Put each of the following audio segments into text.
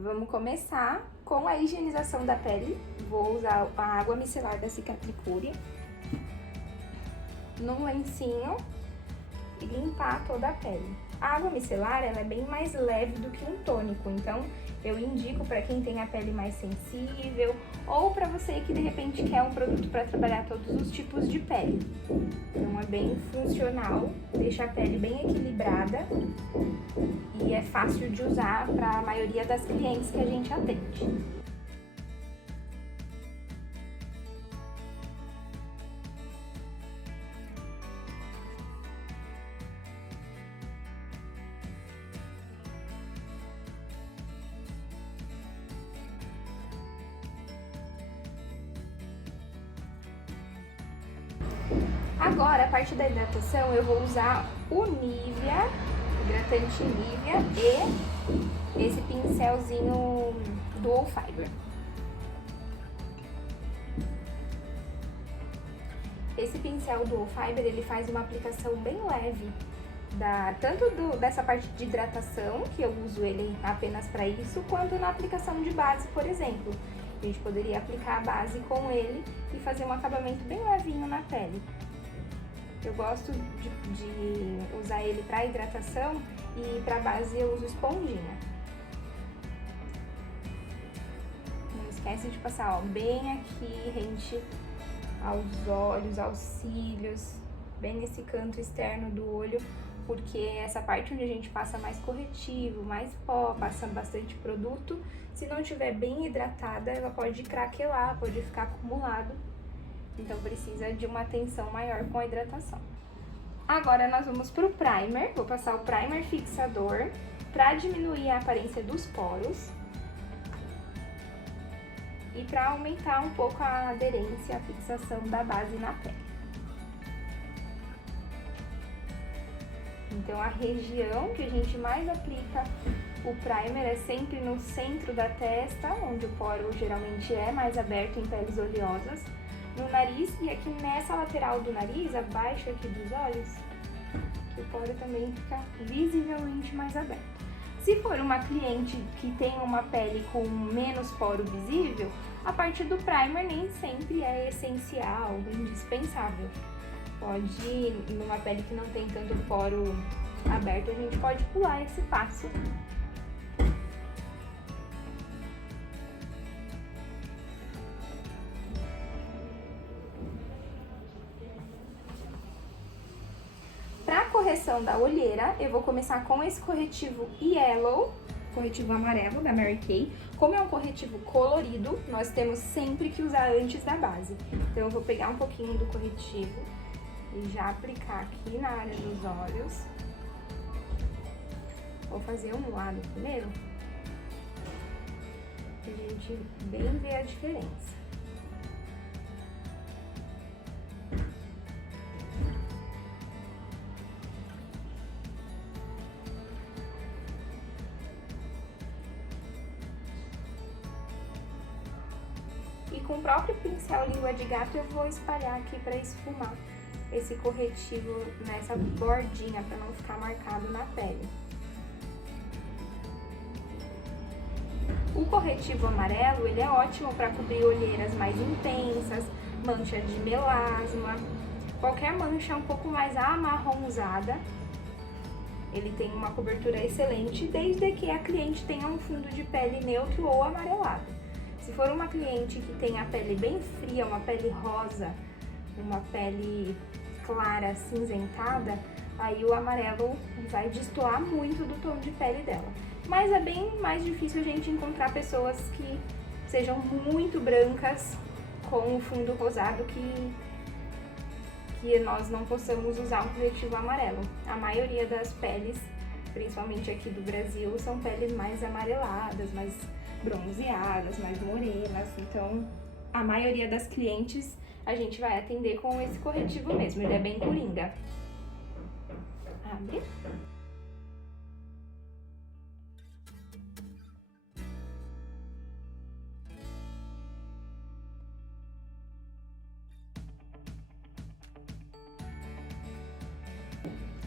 Vamos começar com a higienização da pele. Vou usar a água micelar da Cicatricure num lencinho e limpar toda a pele. A água micelar, ela é bem mais leve do que um tônico, então eu indico para quem tem a pele mais sensível ou para você que de repente quer um produto para trabalhar todos os tipos de pele. Então é bem funcional, deixa a pele bem equilibrada e é fácil de usar para a maioria das clientes que a gente atende. Agora, a parte da hidratação, eu vou usar o Nivea, hidratante Nivea e esse pincelzinho Dual Fiber. Esse pincel Dual Fiber, ele faz uma aplicação bem leve, dessa parte de hidratação, que eu uso ele apenas para isso, quanto na aplicação de base, por exemplo. A gente poderia aplicar a base com ele e fazer um acabamento bem levinho na pele. Eu gosto de usar ele para hidratação e para base eu uso esponjinha. Não esquece de passar, ó, bem aqui, rente aos olhos, aos cílios, bem nesse canto externo do olho, porque essa parte onde a gente passa mais corretivo, mais pó, passa bastante produto, se não estiver bem hidratada, ela pode craquelar, pode ficar acumulado. Então precisa de uma atenção maior com a hidratação. Agora nós vamos pro primer. Vou passar o primer fixador para diminuir a aparência dos poros e para aumentar um pouco a aderência, a fixação da base na pele. Então a região que a gente mais aplica o primer é sempre no centro da testa, onde o poro geralmente é mais aberto em peles oleosas, no nariz e aqui nessa lateral do nariz, abaixo aqui dos olhos, que o poro também fica visivelmente mais aberto. Se for uma cliente que tem uma pele com menos poro visível, a parte do primer nem sempre é essencial, indispensável. Pode, numa pele que não tem tanto poro aberto, a gente pode pular esse passo. Para a correção da olheira, eu vou começar com esse corretivo Yellow, corretivo amarelo da Mary Kay. Como é um corretivo colorido, nós temos sempre que usar antes da base. Então eu vou pegar um pouquinho do corretivo e já aplicar aqui na área dos olhos. Vou fazer um lado primeiro, pra gente bem ver a diferença. E com o próprio pincel língua de gato eu vou espalhar aqui para esfumar esse corretivo nessa bordinha, para não ficar marcado na pele. O corretivo amarelo, ele é ótimo para cobrir olheiras mais intensas, mancha de melasma, qualquer mancha um pouco mais amarronzada. Ele tem uma cobertura excelente, desde que a cliente tenha um fundo de pele neutro ou amarelado. Se for uma cliente que tem a pele bem fria, uma pele rosa, uma pele clara, cinzentada, aí o amarelo vai destoar muito do tom de pele dela. Mas é bem mais difícil a gente encontrar pessoas que sejam muito brancas com o fundo rosado que nós não possamos usar um corretivo amarelo. A maioria das peles, principalmente aqui do Brasil, são peles mais amareladas, mais bronzeadas, mais morenas, então a maioria das clientes a gente vai atender com esse corretivo mesmo, ele é bem coringa. Abre.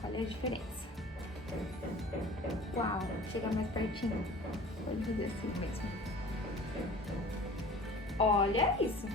Olha a diferença. Uau, chega mais pertinho. Pode fazer assim mesmo. Olha isso.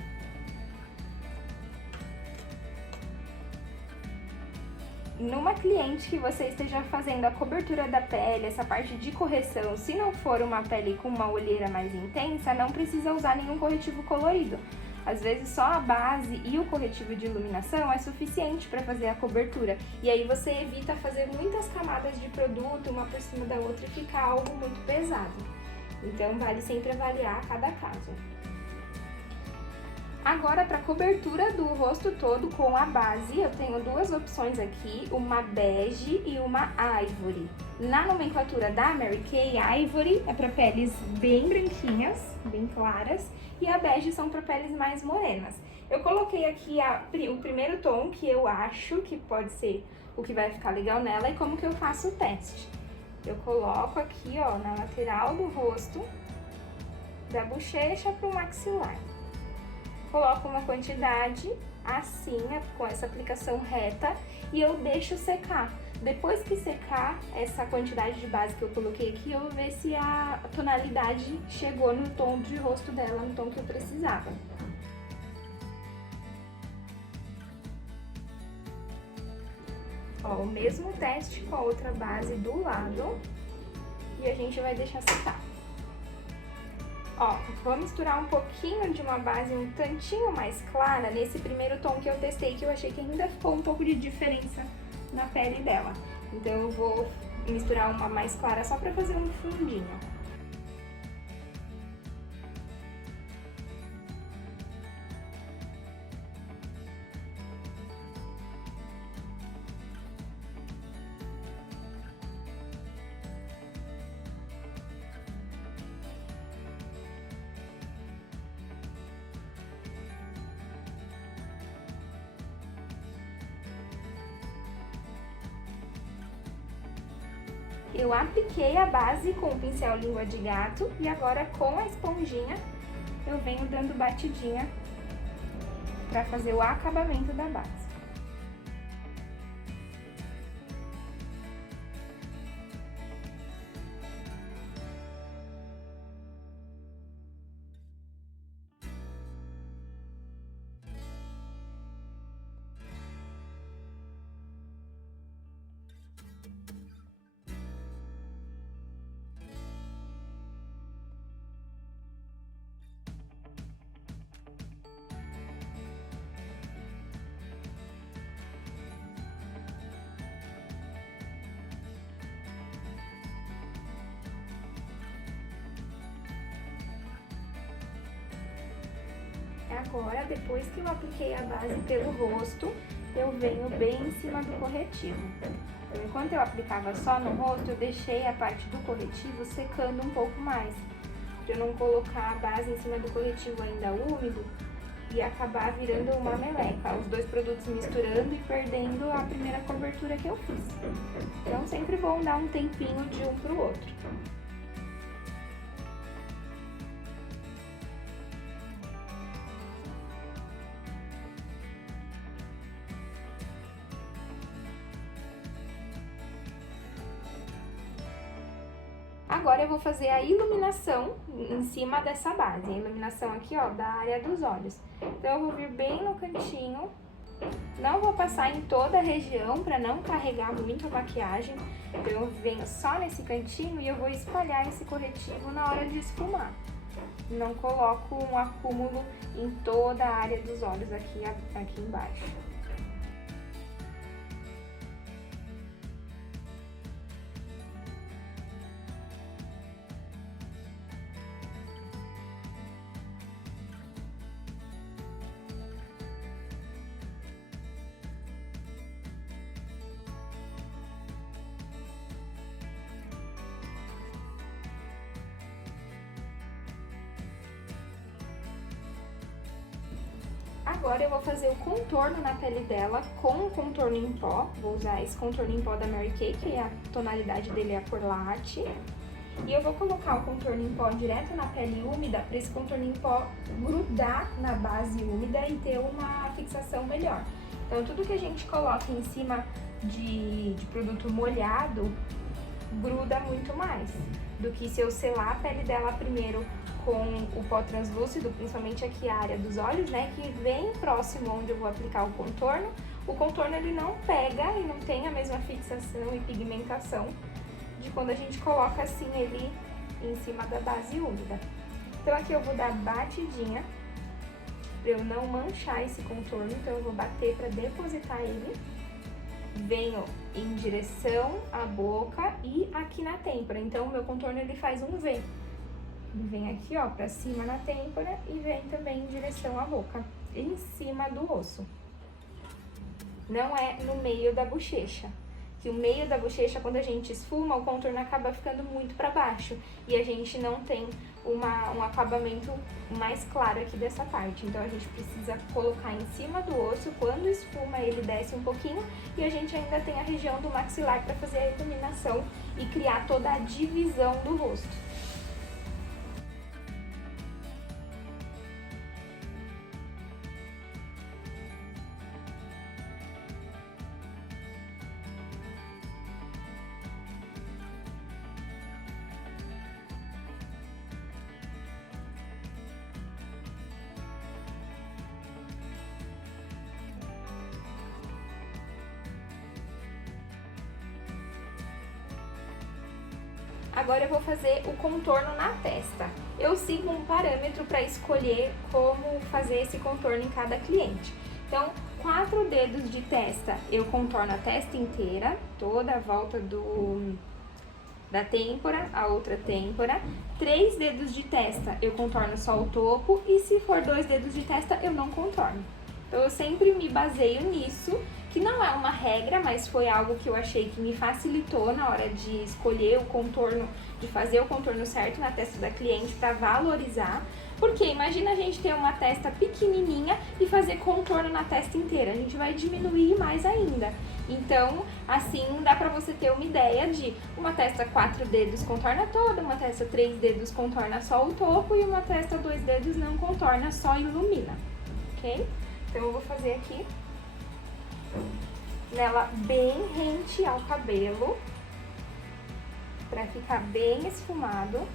Numa cliente que você esteja fazendo a cobertura da pele, essa parte de correção, se não for uma pele com uma olheira mais intensa, não precisa usar nenhum corretivo colorido. Às vezes só a base e o corretivo de iluminação é suficiente para fazer a cobertura. E aí você evita fazer muitas camadas de produto, uma por cima da outra, e ficar algo muito pesado. Então vale sempre avaliar cada caso. Agora, para cobertura do rosto todo com a base, eu tenho duas opções aqui, uma bege e uma ivory. Na nomenclatura da Mary Kay, ivory é para peles bem branquinhas, bem claras, e a bege são para peles mais morenas. Eu coloquei aqui o primeiro tom que eu acho que pode ser o que vai ficar legal nela e como que eu faço o teste. Eu coloco aqui, ó, na lateral do rosto, da bochecha para o maxilar. Coloco uma quantidade assim, com essa aplicação reta, e eu deixo secar. Depois que secar essa quantidade de base que eu coloquei aqui, eu vou ver se a tonalidade chegou no tom de rosto dela, no tom que eu precisava. Ó, o mesmo teste com a outra base do lado, e a gente vai deixar secar. Ó, vou misturar um pouquinho de uma base um tantinho mais clara nesse primeiro tom que eu testei, que eu achei que ainda ficou um pouco de diferença na pele dela. Então eu vou misturar uma mais clara só pra fazer um fundinho. Eu apliquei a base com o pincel língua de gato e agora com a esponjinha eu venho dando batidinha para fazer o acabamento da base. Agora, depois que eu apliquei a base pelo rosto, eu venho bem em cima do corretivo. Então, enquanto eu aplicava só no rosto, eu deixei a parte do corretivo secando um pouco mais, para eu não colocar a base em cima do corretivo ainda úmido e acabar virando uma meleca, os dois produtos misturando e perdendo a primeira cobertura que eu fiz. Então, sempre bom dar um tempinho de um pro outro. Agora eu vou fazer a iluminação em cima dessa base, a iluminação aqui, ó, da área dos olhos. Então eu vou vir bem no cantinho, não vou passar em toda a região para não carregar muito a maquiagem. Então eu venho só nesse cantinho e eu vou espalhar esse corretivo na hora de esfumar. Não coloco um acúmulo em toda a área dos olhos aqui embaixo. Agora eu vou fazer o contorno na pele dela com o contorno em pó. Vou usar esse contorno em pó da Mary Kay, que a tonalidade dele é a cor latte. E eu vou colocar o contorno em pó direto na pele úmida, para esse contorno em pó grudar na base úmida e ter uma fixação melhor. Então tudo que a gente coloca em cima de produto molhado, gruda muito mais do que se eu selar a pele dela primeiro com o pó translúcido, principalmente aqui a área dos olhos, né, que vem próximo onde eu vou aplicar o contorno. O contorno ele não pega e não tem a mesma fixação e pigmentação de quando a gente coloca assim ele em cima da base úmida. Então aqui eu vou dar batidinha para eu não manchar esse contorno, então eu vou bater para depositar ele. Venho em direção à boca e aqui na têmpora, então o meu contorno ele faz um V. Ele vem aqui, ó, pra cima na têmpora e vem também em direção à boca, em cima do osso. Não é no meio da bochecha, que o meio da bochecha, quando a gente esfuma, o contorno acaba ficando muito pra baixo e a gente não tem um acabamento mais claro aqui dessa parte. Então a gente precisa colocar em cima do osso, quando esfuma ele desce um pouquinho e a gente ainda tem a região do maxilar para fazer a iluminação e criar toda a divisão do rosto. Agora eu vou fazer o contorno na testa. Eu sigo um parâmetro para escolher como fazer esse contorno em cada cliente. Então, 4 dedos de testa, eu contorno a testa inteira, toda a volta da têmpora, a outra têmpora. 3 dedos de testa, eu contorno só o topo, e se for 2 dedos de testa, eu não contorno. Então, eu sempre me baseio nisso, que não é uma regra, mas foi algo que eu achei que me facilitou na hora de escolher o contorno, de fazer o contorno certo na testa da cliente para valorizar. Porque imagina a gente ter uma testa pequenininha e fazer contorno na testa inteira, a gente vai diminuir mais ainda. Então, assim, dá pra você ter uma ideia de uma testa 4 dedos contorna toda, uma testa 3 dedos contorna só o topo e uma testa 2 dedos não contorna, só ilumina, ok? Então eu vou fazer aqui nela bem rente ao cabelo, pra ficar bem esfumado.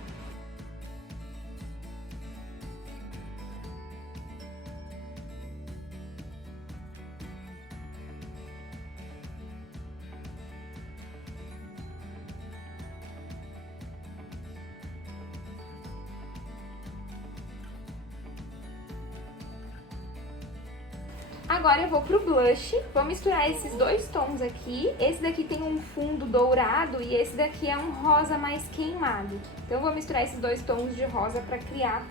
Agora eu vou pro blush, vou misturar esses 2 tons aqui. Esse daqui tem um fundo dourado e esse daqui é um rosa mais queimado. Então eu vou misturar esses 2 tons de rosa pra criar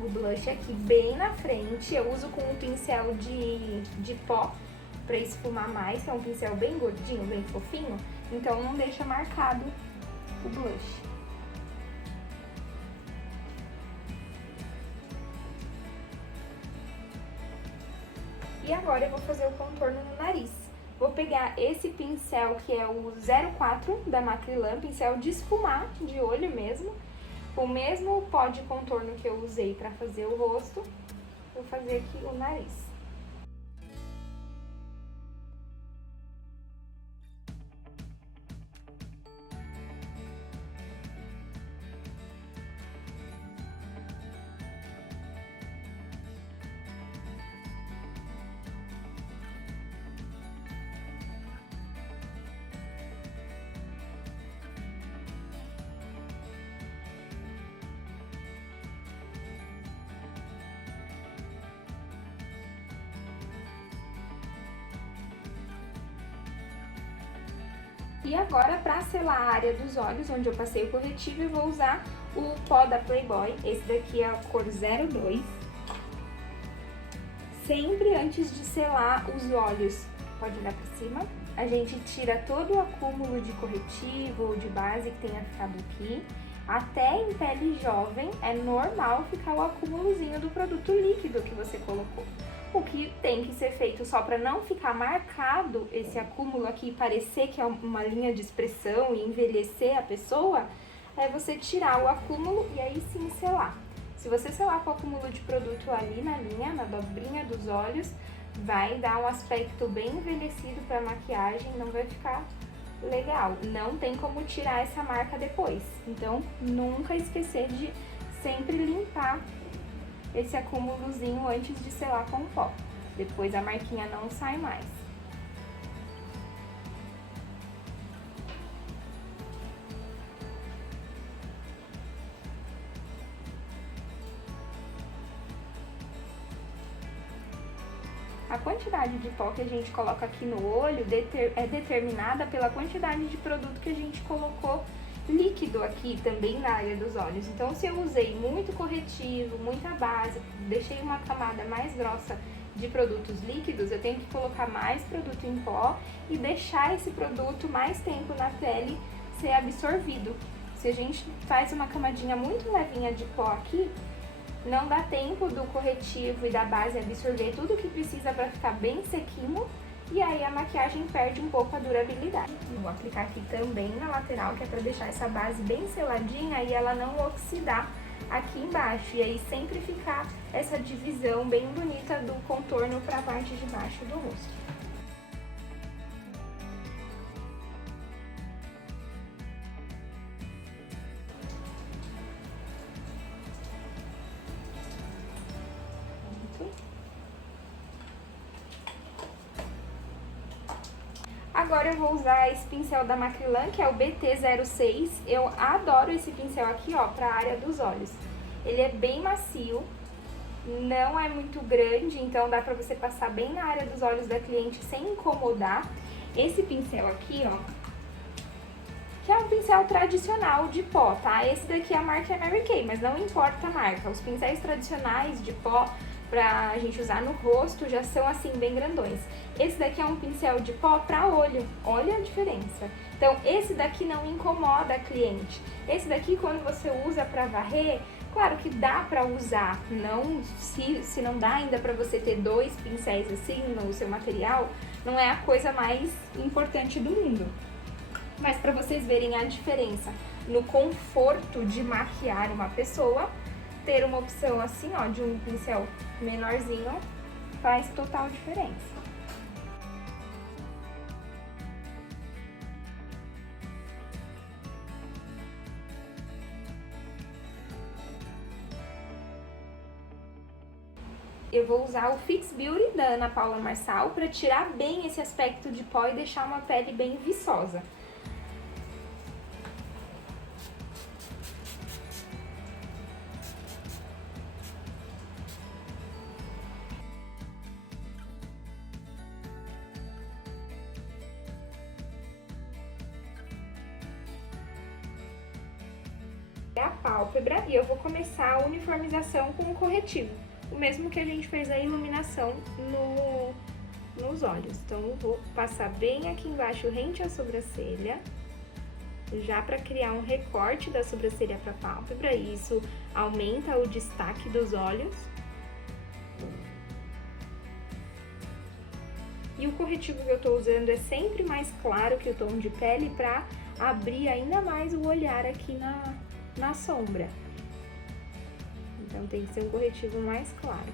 o blush aqui bem na frente. Eu uso com um pincel de pó pra esfumar mais, que é um pincel bem gordinho, bem fofinho. Então não deixa marcado o blush. E agora eu vou fazer o contorno no nariz. Vou pegar esse pincel que é o 04 da Macrylan, pincel de esfumar, de olho mesmo. O mesmo pó de contorno que eu usei para fazer o rosto, vou fazer aqui o nariz. E agora, para selar a área dos olhos, onde eu passei o corretivo, eu vou usar o pó da Playboy. Esse daqui é a cor 02. Sempre antes de selar os olhos, pode olhar para cima, a gente tira todo o acúmulo de corretivo ou de base que tenha ficado aqui. Até em pele jovem, é normal ficar o acúmulozinho do produto líquido que você colocou. O que tem que ser feito só para não ficar marcado esse acúmulo aqui e parecer que é uma linha de expressão e envelhecer a pessoa, é você tirar o acúmulo e aí sim selar. Se você selar com o acúmulo de produto ali na linha, na dobrinha dos olhos, vai dar um aspecto bem envelhecido para a maquiagem, não vai ficar legal, não tem como tirar essa marca depois. Então, nunca esquecer de sempre limpar esse acúmulozinho antes de selar com o pó. Depois a marquinha não sai mais. A quantidade de pó que a gente coloca aqui no olho é determinada pela quantidade de produto que a gente colocou líquido aqui também na área dos olhos. Então, se eu usei muito corretivo, muita base, deixei uma camada mais grossa de produtos líquidos, eu tenho que colocar mais produto em pó e deixar esse produto mais tempo na pele ser absorvido. Se a gente faz uma camadinha muito levinha de pó aqui, não dá tempo do corretivo e da base absorver tudo que precisa para ficar bem sequinho, e aí a maquiagem perde um pouco a durabilidade. Vou aplicar aqui também na lateral, que é para deixar essa base bem seladinha e ela não oxidar aqui embaixo, e aí sempre ficar essa divisão bem bonita do contorno para a parte de baixo do rosto. Agora eu vou usar esse pincel da Macrylan, que é o BT06. Eu adoro esse pincel aqui, ó, pra área dos olhos. Ele é bem macio, não é muito grande, então dá pra você passar bem na área dos olhos da cliente sem incomodar. Esse pincel aqui, ó, que é um pincel tradicional de pó, tá? Esse daqui a marca é Mary Kay, mas não importa a marca. Os pincéis tradicionais de pó pra gente usar no rosto já são assim bem grandões. Esse daqui é um pincel de pó pra olho, olha a diferença. Então esse daqui não incomoda a cliente. Esse daqui, quando você usa pra varrer, claro que dá pra usar, não, se não dá ainda pra você ter dois pincéis assim no seu material, não é a coisa mais importante do mundo. Mas pra vocês verem a diferença no conforto de maquiar uma pessoa, ter uma opção assim, ó, de um pincel menorzinho faz total diferença. Eu vou usar o Fix Beauty da Ana Paula Marçal para tirar bem esse aspecto de pó e deixar uma pele bem viçosa. A pálpebra e eu vou começar a uniformização com o corretivo, o mesmo que a gente fez a iluminação nos olhos. Então eu vou passar bem aqui embaixo rente à sobrancelha, já para criar um recorte da sobrancelha para a pálpebra, e isso aumenta o destaque dos olhos. E o corretivo que eu tô usando é sempre mais claro que o tom de pele para abrir ainda mais o olhar aqui na sombra. Então tem que ser um corretivo mais claro.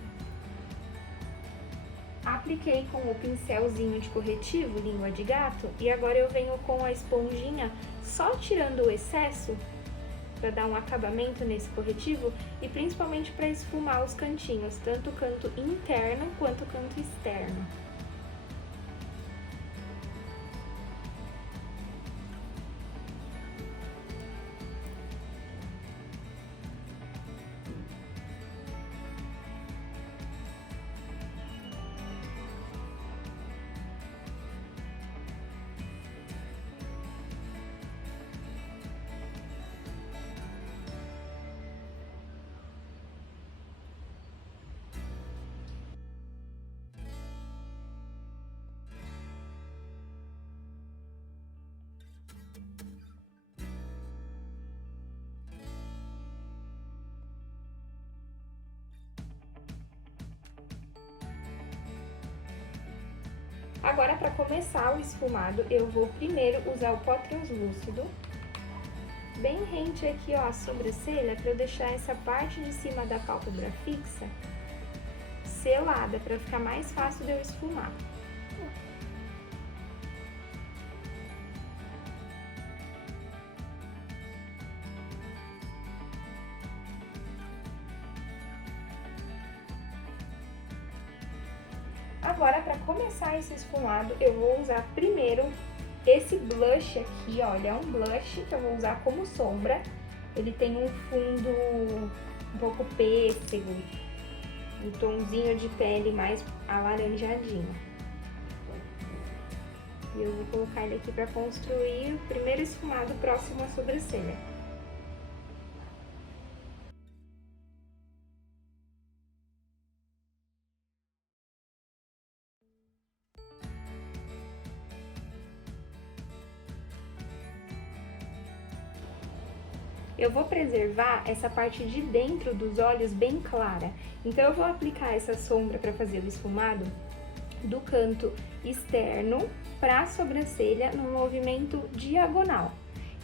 Apliquei com o pincelzinho de corretivo, língua de gato, e agora eu venho com a esponjinha só tirando o excesso para dar um acabamento nesse corretivo e principalmente para esfumar os cantinhos, tanto o canto interno quanto o canto externo. Agora, para começar o esfumado, eu vou primeiro usar o pó translúcido, bem rente aqui, ó, a sobrancelha, para eu deixar essa parte de cima da pálpebra fixa selada, para ficar mais fácil de eu esfumar. Agora, para começar esse esfumado, eu vou usar primeiro esse blush aqui, ó. Ele é um blush que eu vou usar como sombra. Ele tem um fundo um pouco pêssego, um tomzinho de pele mais alaranjadinho. E eu vou colocar ele aqui para construir o primeiro esfumado próximo à sobrancelha. Eu vou preservar essa parte de dentro dos olhos bem clara. Então, eu vou aplicar essa sombra para fazer o esfumado do canto externo para a sobrancelha no movimento diagonal.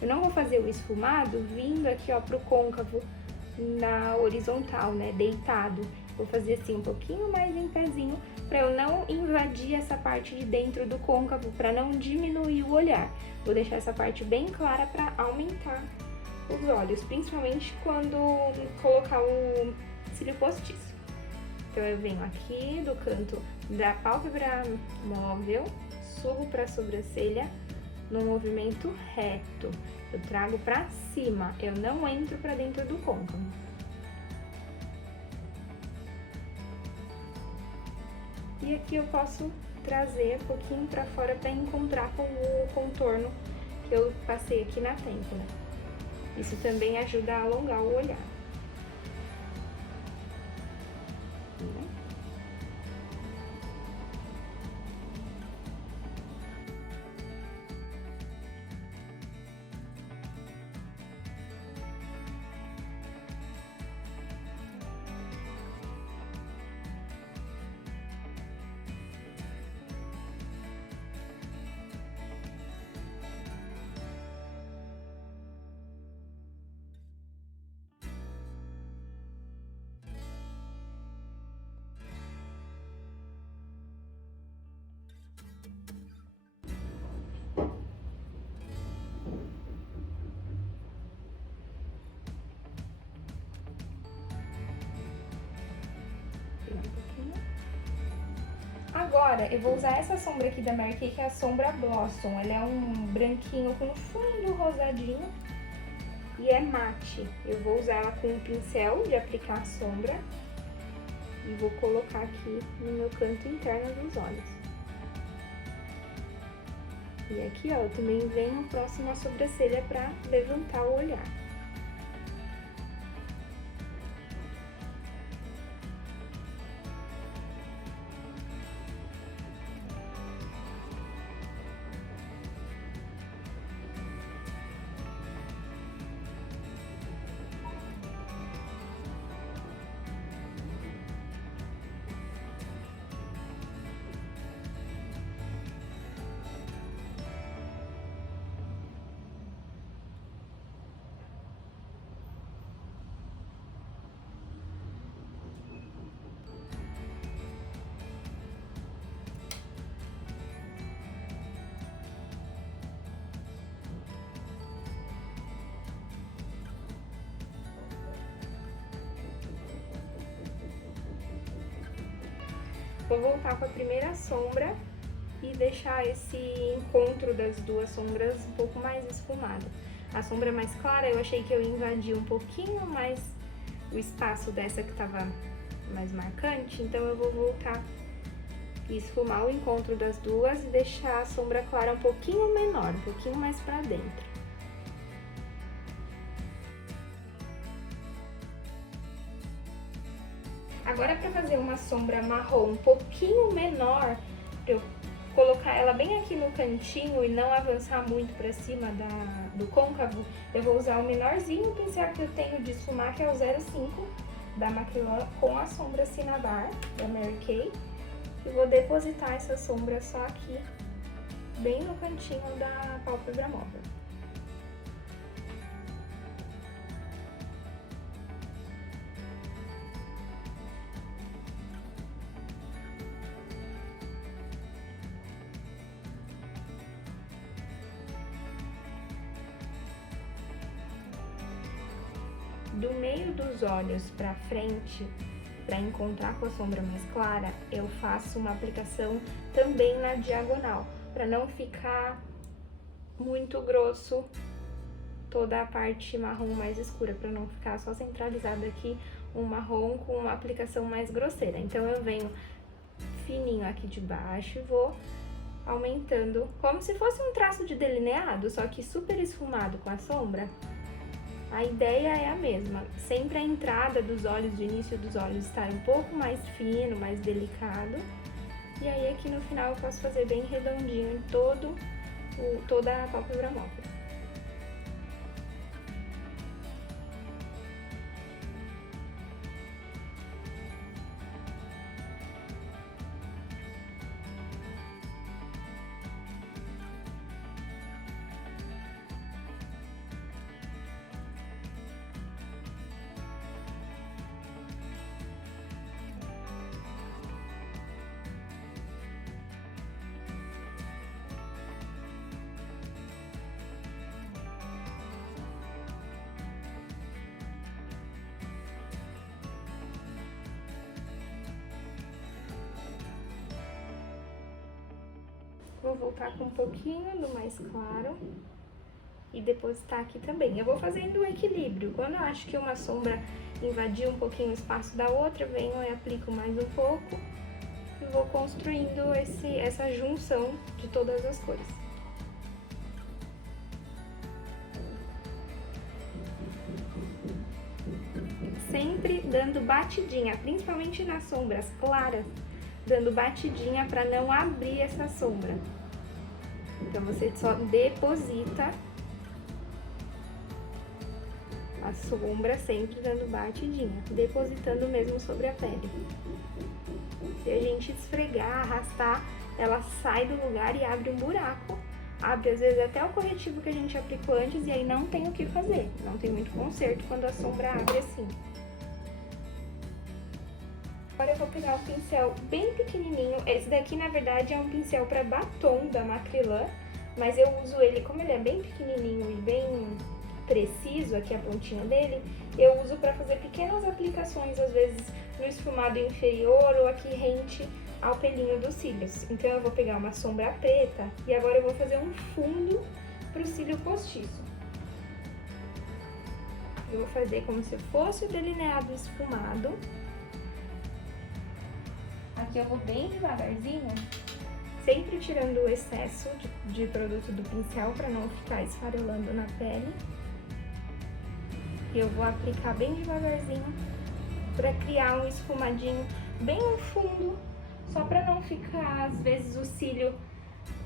Eu não vou fazer o esfumado vindo aqui, ó, pro côncavo na horizontal, né, deitado. Vou fazer assim um pouquinho mais em pezinho para eu não invadir essa parte de dentro do côncavo, para não diminuir o olhar. Vou deixar essa parte bem clara para aumentar os olhos, principalmente quando colocar o cílio postiço. Então, eu venho aqui do canto da pálpebra móvel, subo para a sobrancelha no movimento reto. Eu trago para cima, eu não entro para dentro do côncavo. E aqui eu posso trazer um pouquinho para fora para encontrar com o contorno que eu passei aqui na têmpora. Isso também ajuda a alongar o olhar. Agora, eu vou usar essa sombra aqui da Mary Kay, que é a sombra Blossom. Ela é um branquinho com fundo rosadinho e é mate. Eu vou usar ela com um pincel de aplicar a sombra e vou colocar aqui no meu canto interno dos olhos. E aqui, ó, eu também venho próximo à sobrancelha pra levantar o olhar. Vou voltar com a primeira sombra e deixar esse encontro das duas sombras um pouco mais esfumado. A sombra mais clara, eu achei que eu invadi um pouquinho mais o espaço dessa que tava mais marcante, então eu vou voltar e esfumar o encontro das duas e deixar a sombra clara um pouquinho menor, um pouquinho mais pra dentro. Agora, para fazer uma sombra marrom um pouquinho menor, eu colocar ela bem aqui no cantinho e não avançar muito para cima do côncavo, eu vou usar o menorzinho pincel que eu tenho de esfumar, que é o 05 da Maquillan, com a sombra Cinnabar da Mary Kay. E vou depositar essa sombra só aqui, bem no cantinho da pálpebra móvel. Do meio dos olhos pra frente, para encontrar com a sombra mais clara, eu faço uma aplicação também na diagonal, para não ficar muito grosso toda a parte marrom mais escura, para não ficar só centralizado aqui um marrom com uma aplicação mais grosseira. Então eu venho fininho aqui de baixo e vou aumentando, como se fosse um traço de delineado, só que super esfumado com a sombra. A ideia é a mesma, sempre a entrada dos olhos, o início dos olhos estar um pouco mais fino, mais delicado. E aí aqui no final eu posso fazer bem redondinho em toda a pálpebra móvel. Vou voltar com um pouquinho do mais claro e depositar aqui também. Eu vou fazendo um equilíbrio. Quando eu acho que uma sombra invadiu um pouquinho o espaço da outra, venho e aplico mais um pouco e vou construindo essa junção de todas as cores. Sempre dando batidinha, principalmente nas sombras claras, dando batidinha para não abrir essa sombra. Então, você só deposita a sombra sempre dando batidinha, depositando mesmo sobre a pele. Se a gente esfregar, arrastar, ela sai do lugar e abre um buraco. Abre, às vezes, até o corretivo que a gente aplicou antes e aí não tem o que fazer. Não tem muito conserto quando a sombra abre assim. Agora eu vou pegar um pincel bem pequenininho. Esse daqui, na verdade, é um pincel para batom da Macrylan, mas eu uso ele, como ele é bem pequenininho e bem preciso aqui a pontinha dele, eu uso para fazer pequenas aplicações, às vezes no esfumado inferior ou aqui rente ao pelinho dos cílios. Então eu vou pegar uma sombra preta e agora eu vou fazer um fundo para o cílio postiço. Eu vou fazer como se fosse o delineado esfumado. Aqui eu vou bem devagarzinho, sempre tirando o excesso de produto do pincel para não ficar esfarelando na pele. E eu vou aplicar bem devagarzinho para criar um esfumadinho bem no fundo, só para não ficar, às vezes, o cílio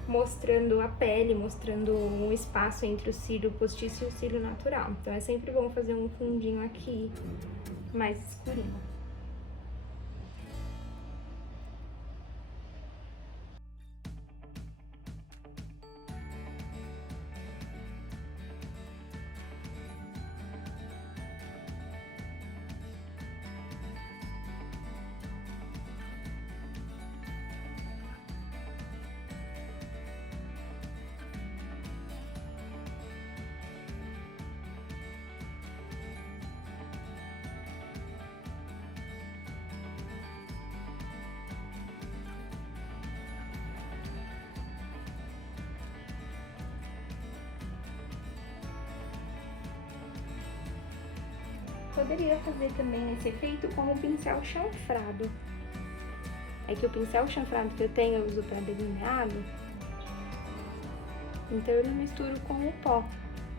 mostrando a pele, mostrando um espaço entre o cílio postiço e o cílio natural. Então é sempre bom fazer um fundinho aqui mais escurinho. Poderia fazer também esse efeito com o pincel chanfrado. É que o pincel chanfrado que eu tenho eu uso para delineado, então eu não misturo com o pó,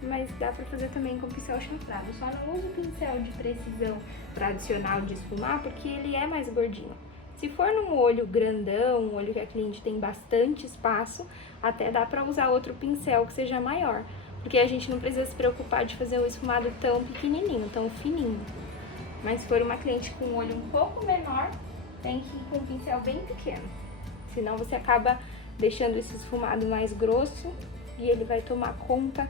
mas dá para fazer também com o pincel chanfrado. Só não uso o pincel de precisão tradicional de esfumar porque ele é mais gordinho. Se for num olho grandão, um olho que a cliente tem bastante espaço, até dá para usar outro pincel que seja maior. Porque a gente não precisa se preocupar de fazer um esfumado tão pequenininho, tão fininho. Mas se for uma cliente com um olho um pouco menor, tem que ir com um pincel bem pequeno. Senão você acaba deixando esse esfumado mais grosso e ele vai tomar conta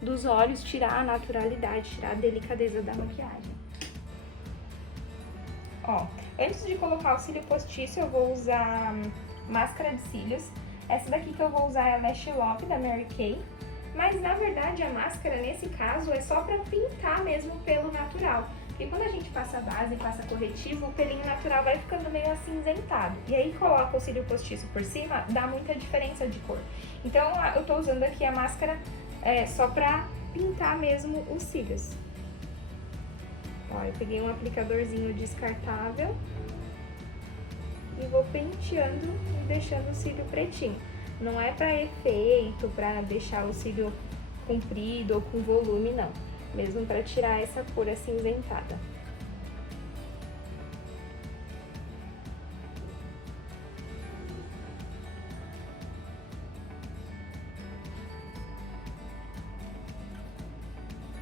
dos olhos, tirar a naturalidade, tirar a delicadeza da maquiagem. Ó, antes de colocar o cílio postiço, eu vou usar máscara de cílios. Essa daqui que eu vou usar é a Lash Love da Mary Kay. Mas, na verdade, a máscara, nesse caso, é só pra pintar mesmo pelo natural. Porque quando a gente passa base e passa corretivo, o pelinho natural vai ficando meio acinzentado. E aí coloca o cílio postiço por cima, dá muita diferença de cor. Então eu tô usando aqui a máscara só pra pintar mesmo os cílios. Ó, eu peguei um aplicadorzinho descartável e vou penteando e deixando o cílio pretinho. Não é pra efeito, pra deixar o cílio comprido ou com volume, não. Mesmo pra tirar essa cor acinzentada.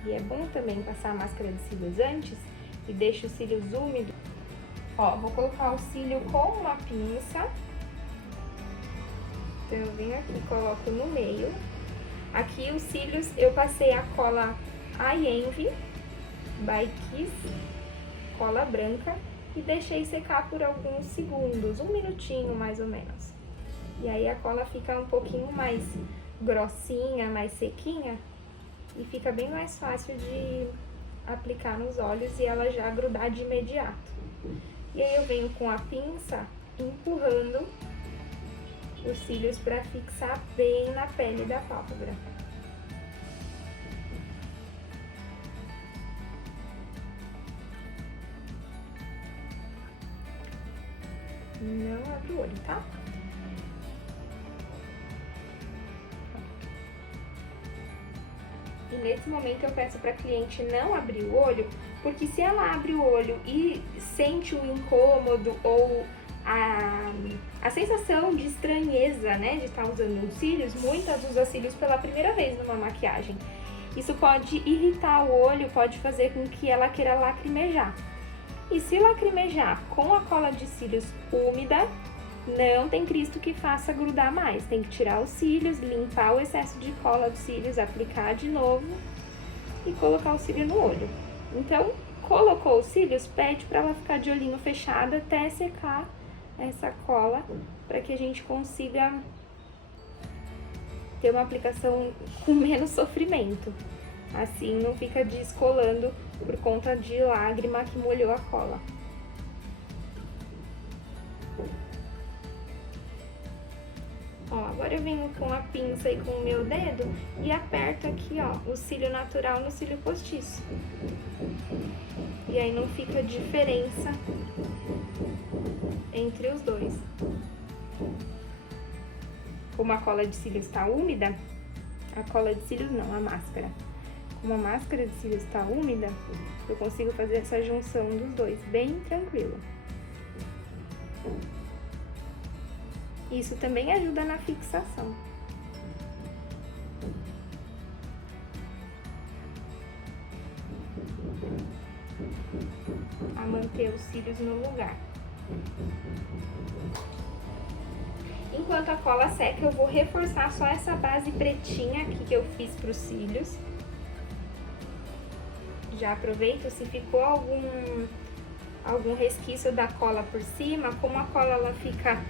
E é bom também passar a máscara de cílios antes e deixa os cílios úmidos. Ó, vou colocar o cílio com uma pinça. Então, eu venho aqui e coloco no meio. Aqui os cílios eu passei a cola iEnvy by Kiss, cola branca, e deixei secar por alguns segundos, 1 minutinho mais ou menos. E aí a cola fica um pouquinho mais grossinha, mais sequinha, e fica bem mais fácil de aplicar nos olhos e ela já grudar de imediato. E aí eu venho com a pinça empurrando os cílios para fixar bem na pele da pálpebra. Não abre o olho, tá? E nesse momento eu peço para a cliente não abrir o olho, porque se ela abre o olho e sente um incômodo ou a sensação de estranheza, né, de estar usando os cílios, muitas usam cílios pela primeira vez numa maquiagem. Isso pode irritar o olho, pode fazer com que ela queira lacrimejar. E se lacrimejar com a cola de cílios úmida, não tem Cristo que faça grudar mais. Tem que tirar os cílios, limpar o excesso de cola dos cílios, aplicar de novo e colocar o cílio no olho. Então, colocou os cílios, pede para ela ficar de olhinho fechado até secar essa cola, para que a gente consiga ter uma aplicação com menos sofrimento. Assim não fica descolando por conta de lágrima que molhou a cola. Ó, agora eu venho com a pinça e com o meu dedo e aperto aqui, ó, o cílio natural no cílio postiço. E aí não fica diferença entre os dois. Como a cola de cílios está úmida, a cola de cílios não, a máscara. Como a máscara de cílios está úmida, eu consigo fazer essa junção dos dois bem tranquilo. Isso também ajuda na fixação. A manter os cílios no lugar. Enquanto a cola seca, eu vou reforçar só essa base pretinha aqui que eu fiz para os cílios. Já aproveito, se ficou algum resquício da cola por cima, como a cola ela fica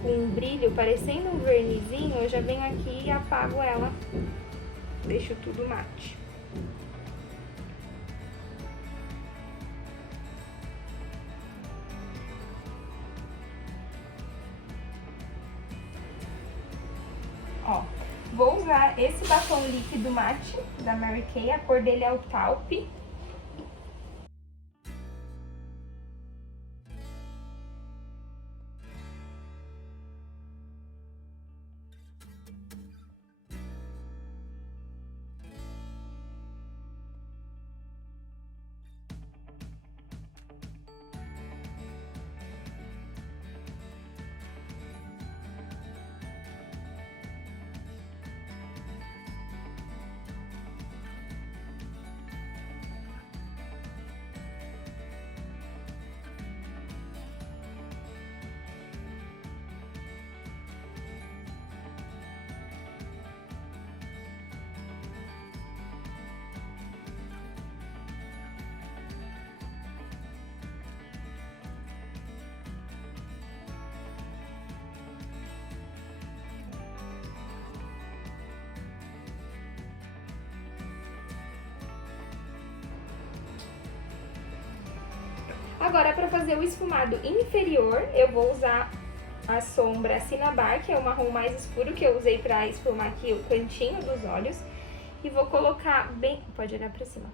com um brilho, parecendo um vernizinho, eu já venho aqui e apago ela, deixo tudo mate. Ó, vou usar esse batom líquido mate da Mary Kay, a cor dele é o Taupe. Agora, para fazer o esfumado inferior, eu vou usar a sombra Cinnabar, que é o marrom mais escuro que eu usei para esfumar aqui o cantinho dos olhos. E vou colocar bem... Pode olhar pra cima.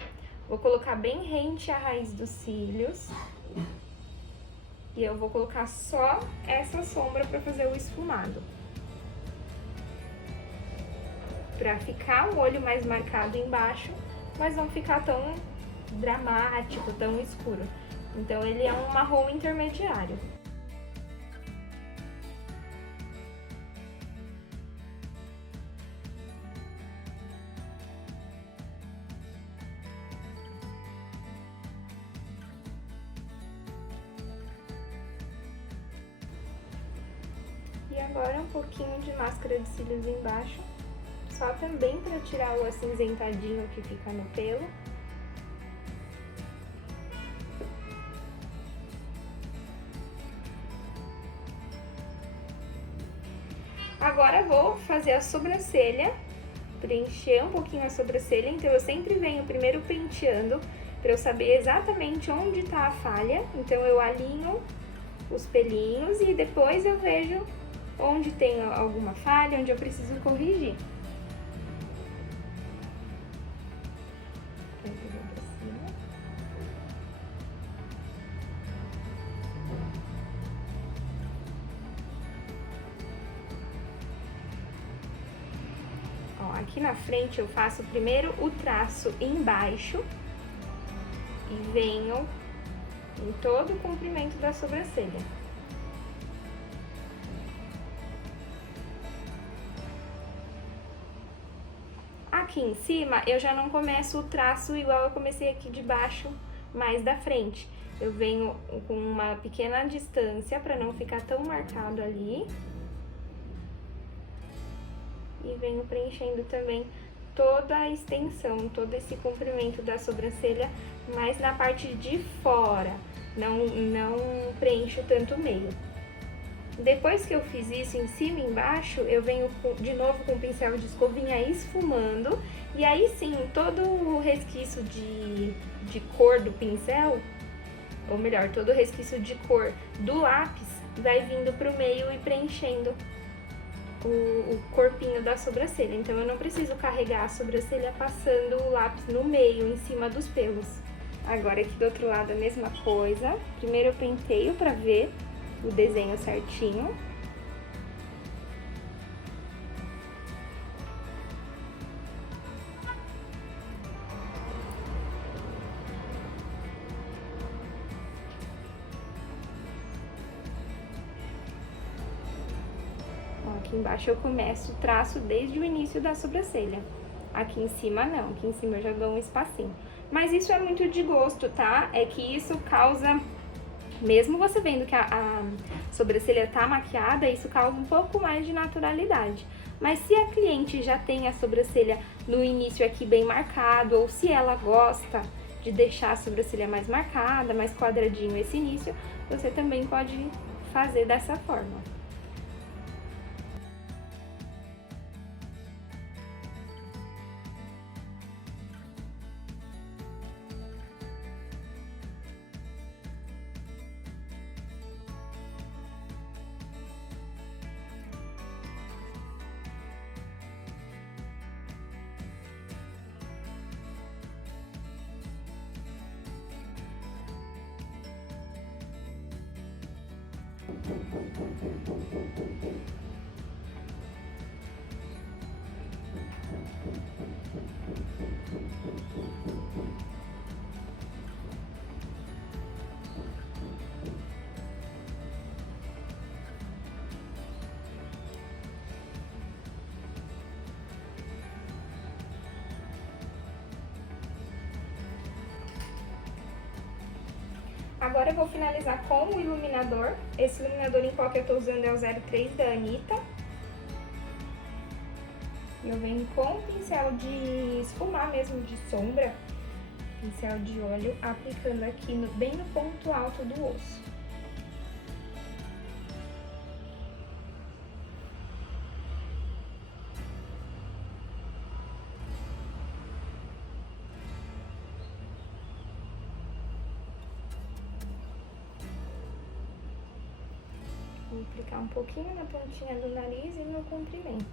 Vou colocar bem rente à raiz dos cílios. E eu vou colocar só essa sombra pra fazer o esfumado. Pra ficar um olho mais marcado embaixo, mas não ficar tão dramático, tão escuro. Então, ele é um marrom intermediário. E agora um pouquinho de máscara de cílios embaixo, só também para tirar o acinzentadinho que fica no pelo. Agora vou fazer a sobrancelha, preencher um pouquinho a sobrancelha, então eu sempre venho primeiro penteando para eu saber exatamente onde tá a falha. Então eu alinho os pelinhos e depois eu vejo onde tem alguma falha, onde eu preciso corrigir. Ó, aqui na frente eu faço primeiro o traço embaixo e venho em todo o comprimento da sobrancelha. Aqui em cima, eu já não começo o traço igual eu comecei aqui de baixo, mais da frente. Eu venho com uma pequena distância para não ficar tão marcado ali. E venho preenchendo também toda a extensão, todo esse comprimento da sobrancelha, mas na parte de fora, não preencho tanto o meio. Depois que eu fiz isso em cima e embaixo, eu venho de novo com o pincel de escovinha esfumando, e aí sim, todo o resquício de cor do pincel, ou melhor, todo o resquício de cor do lápis, vai vindo pro meio e preenchendo o corpinho da sobrancelha. Então eu não preciso carregar a sobrancelha passando o lápis no meio, em cima dos pelos. Agora aqui do outro lado a mesma coisa. Primeiro eu penteio pra ver o desenho certinho. Aqui embaixo eu começo o traço desde o início da sobrancelha. Aqui em cima não, aqui em cima eu já dou um espacinho. Mas isso é muito de gosto, tá? É que isso causa, mesmo você vendo que a sobrancelha tá maquiada, isso causa um pouco mais de naturalidade. Mas se a cliente já tem a sobrancelha no início aqui bem marcado, ou se ela gosta de deixar a sobrancelha mais marcada, mais quadradinho esse início, você também pode fazer dessa forma. Agora eu vou finalizar com o iluminador. Esse iluminador em pó que eu tô usando é o 03 da Anitta. Eu venho com o pincel de esfumar mesmo, de sombra, pincel de óleo, aplicando aqui bem no ponto alto do osso. Vou aplicar um pouquinho na pontinha do nariz e no comprimento.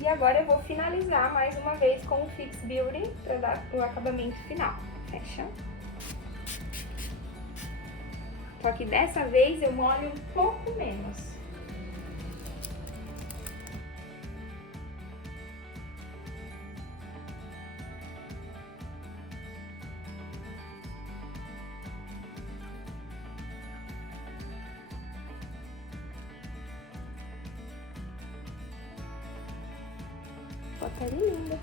E agora eu vou finalizar mais uma vez com o Fix Beauty para dar o acabamento final. Fecha. Só que dessa vez eu molho um pouco menos. Ó, tá linda.